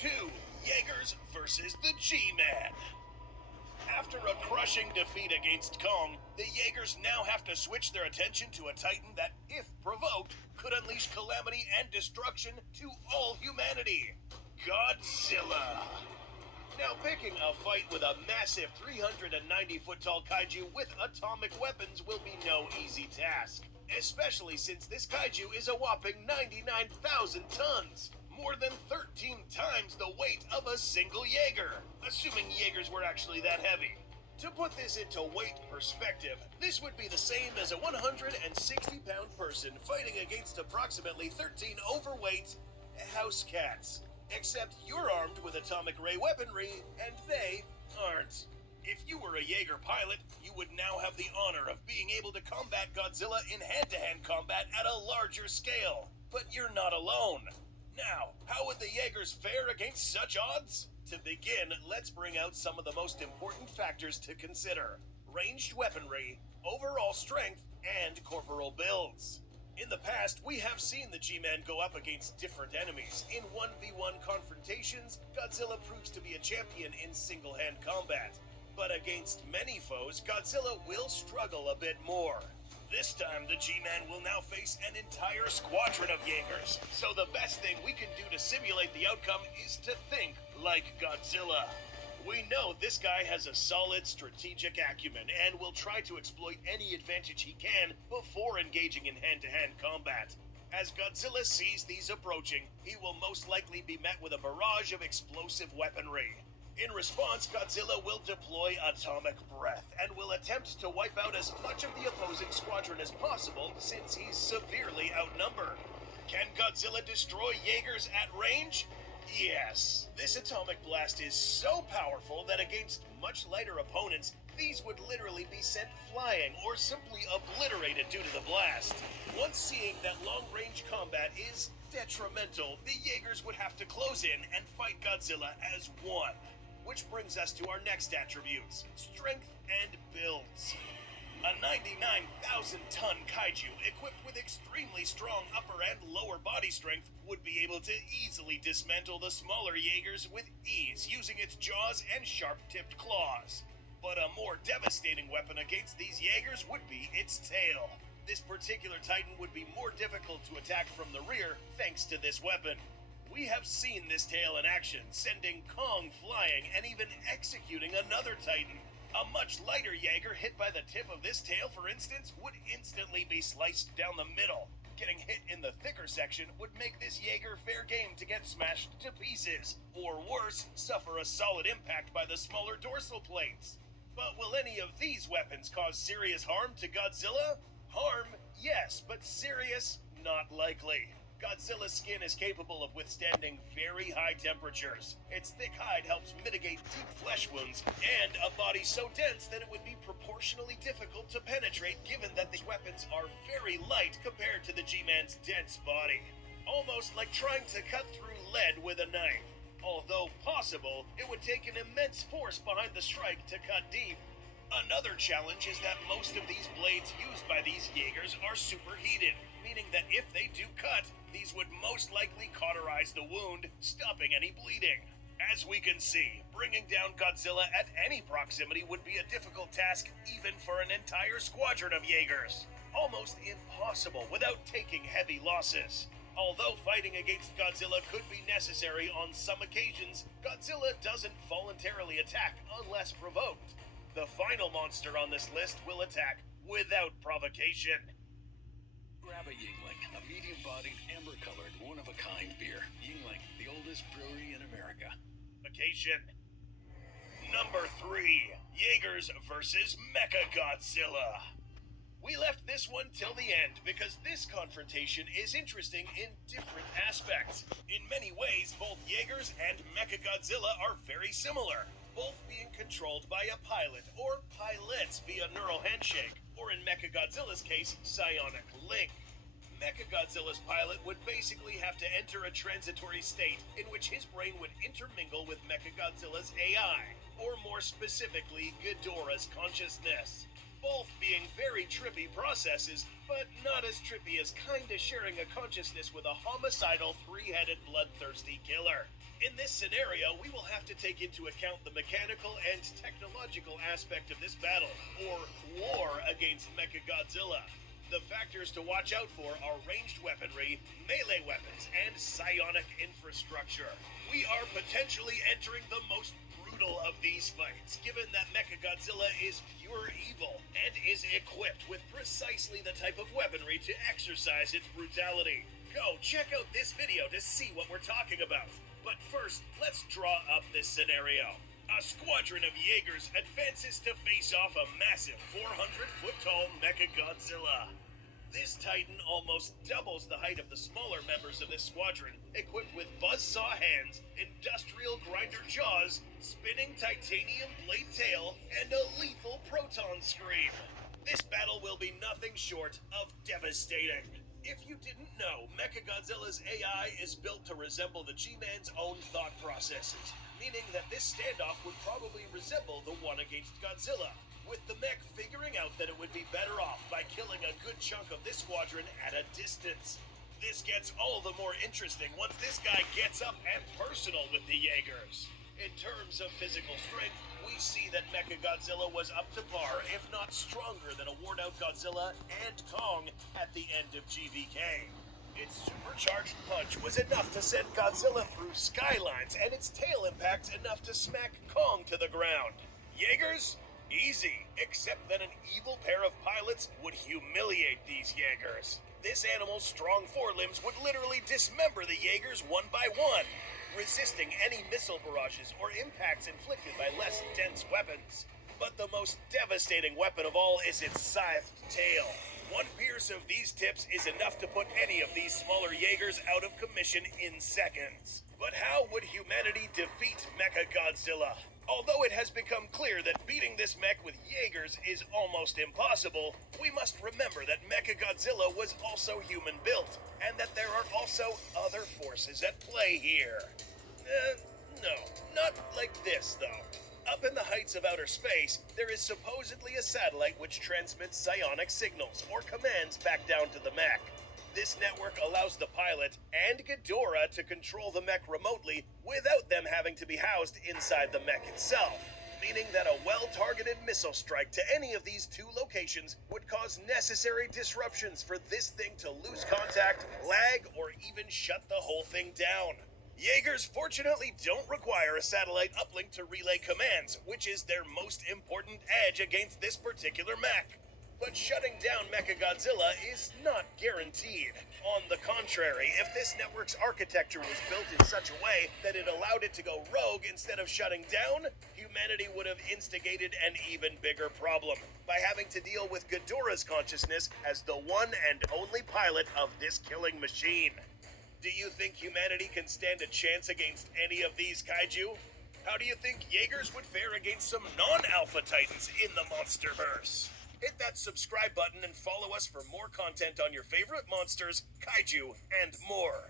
2. Jaegers versus the G-Man. After a crushing defeat against Kong, the Jaegers now have to switch their attention to a Titan that, if provoked, could unleash calamity and destruction to all humanity. Godzilla. Now, picking a fight with a massive 390-foot-tall kaiju with atomic weapons will be no easy task, especially since this kaiju is a whopping 99,000 tons, more than 13 times the weight of a single Jaeger, assuming Jaegers were actually that heavy. To put this into weight perspective, this would be the same as a 160-pound person fighting against approximately 13 overweight house cats. Except you're armed with atomic ray weaponry, and they aren't. If you were a Jaeger pilot, you would now have the honor of being able to combat Godzilla in hand-to-hand combat at a larger scale. But you're not alone. Now, how would the Jaegers fare against such odds? To begin, let's bring out some of the most important factors to consider: ranged weaponry, overall strength, and corporal builds. In the past, we have seen the G-Man go up against different enemies. In 1v1 confrontations, Godzilla proves to be a champion in single-hand combat. But against many foes, Godzilla will struggle a bit more. This time, the G-Man will now face an entire squadron of Jaegers. So the best thing we can do to simulate the outcome is to think like Godzilla. We know this guy has a solid strategic acumen and will try to exploit any advantage he can before engaging in hand-to-hand combat. As Godzilla sees these approaching, he will most likely be met with a barrage of explosive weaponry. In response, Godzilla will deploy atomic breath and will attempt to wipe out as much of the opposing squadron as possible since he's severely outnumbered. Can Godzilla destroy Jaegers at range? Yes. This atomic blast is so powerful that against much lighter opponents, these would literally be sent flying or simply obliterated due to the blast. Once seeing that long-range combat is detrimental, the Jaegers would have to close in and fight Godzilla as one. Which brings us to our next attributes: strength and builds. A 99,000-ton kaiju equipped with extremely strong upper and lower body strength would be able to easily dismantle the smaller Jaegers with ease using its jaws and sharp-tipped claws. But a more devastating weapon against these Jaegers would be its tail. This particular Titan would be more difficult to attack from the rear thanks to this weapon. We have seen this tail in action, sending Kong flying and even executing another Titan. A much lighter Jaeger hit by the tip of this tail, for instance, would instantly be sliced down the middle. Getting hit in the thicker section would make this Jaeger fair game to get smashed to pieces, or worse, suffer a solid impact by the smaller dorsal plates. But will any of these weapons cause serious harm to Godzilla? Harm, yes, but serious, not likely. Godzilla's skin is capable of withstanding very high temperatures. Its thick hide helps mitigate deep flesh wounds, and a body so dense that it would be proportionally difficult to penetrate given that these weapons are very light compared to the G-Man's dense body. Almost like trying to cut through lead with a knife. Although possible, it would take an immense force behind the strike to cut deep. Another challenge is that most of these blades used by these Jaegers are superheated, meaning that if they do cut, these would most likely cauterize the wound, stopping any bleeding. As we can see, bringing down Godzilla at any proximity would be a difficult task even for an entire squadron of Jaegers. Almost impossible without taking heavy losses. Although fighting against Godzilla could be necessary on some occasions, Godzilla doesn't voluntarily attack unless provoked. The final monster on this list will attack without provocation. Grab a Yingling, a medium-bodied, amber-colored, one-of-a-kind beer. Yingling, the oldest brewery in America. Vacation. Number 3. Jaegers versus Mechagodzilla. We left this one till the end because this confrontation is interesting in different aspects. In many ways, both Jaegers and Mechagodzilla are very similar, both being controlled by a pilot or pilots via neural handshake, or in Mechagodzilla's case, psionic link. Mechagodzilla's pilot would basically have to enter a transitory state in which his brain would intermingle with Mechagodzilla's AI, or more specifically, Ghidorah's consciousness. both being very trippy processes, but not as trippy as kinda sharing a consciousness with a homicidal, three-headed, bloodthirsty killer. In this scenario, we will have to take into account the mechanical and technological aspect of this battle, or war against Mechagodzilla. The factors to watch out for are ranged weaponry, melee weapons, and psionic infrastructure. We are potentially entering the most brutal of these fights, given that Mechagodzilla is pure evil and is equipped with precisely the type of weaponry to exercise its brutality. Go check out this video to see what we're talking about. But first, let's draw up this scenario. A squadron of Jaegers advances to face off a massive 400-foot-tall Mechagodzilla. This titan almost doubles the height of the smaller members of this squadron, equipped with buzzsaw hands, industrial grinder jaws, spinning titanium blade tail, and a lethal proton scream. This battle will be nothing short of devastating. If you didn't know, Mechagodzilla's AI is built to resemble the G-Man's own thought processes, meaning that this standoff would probably resemble the one against Godzilla, with the mech figuring out that it would be better off by killing a good chunk of this squadron at a distance. This gets all the more interesting once this guy gets up and personal with the Jaegers. In terms of physical strength, we see that Mechagodzilla was up to par, if not stronger than a worn-out Godzilla and Kong at the end of GVK. Its supercharged punch was enough to send Godzilla through skylines, and its tail impact enough to smack Kong to the ground. Jaegers? Easy, except that an evil pair of pilots would humiliate these Jaegers. This animal's strong forelimbs would literally dismember the Jaegers one by one, resisting any missile barrages or impacts inflicted by less dense weapons. But the most devastating weapon of all is its scythed tail. One pierce of these tips is enough to put any of these smaller Jaegers out of commission in seconds. But how would humanity defeat Mechagodzilla? Although it has become clear that beating this mech with Jaegers is almost impossible, we must remember that Mechagodzilla was also human-built, and that there are also other forces at play here. No, not like this, though. Up in the heights of outer space, there is supposedly a satellite which transmits psionic signals or commands back down to the mech. This network allows the pilot and Ghidorah to control the mech remotely without them having to be housed inside the mech itself, meaning that a well-targeted missile strike to any of these two locations would cause necessary disruptions for this thing to lose contact, lag, or even shut the whole thing down. Jaegers fortunately don't require a satellite uplink to relay commands, which is their most important edge against this particular mech. But shutting down Mechagodzilla is not guaranteed. On the contrary, if this network's architecture was built in such a way that it allowed it to go rogue instead of shutting down, humanity would have instigated an even bigger problem by having to deal with Ghidorah's consciousness as the one and only pilot of this killing machine. Do you think humanity can stand a chance against any of these kaiju? How do you think Jaegers would fare against some non-alpha titans in the Monsterverse? Hit that subscribe button and follow us for more content on your favorite monsters, kaiju, and more.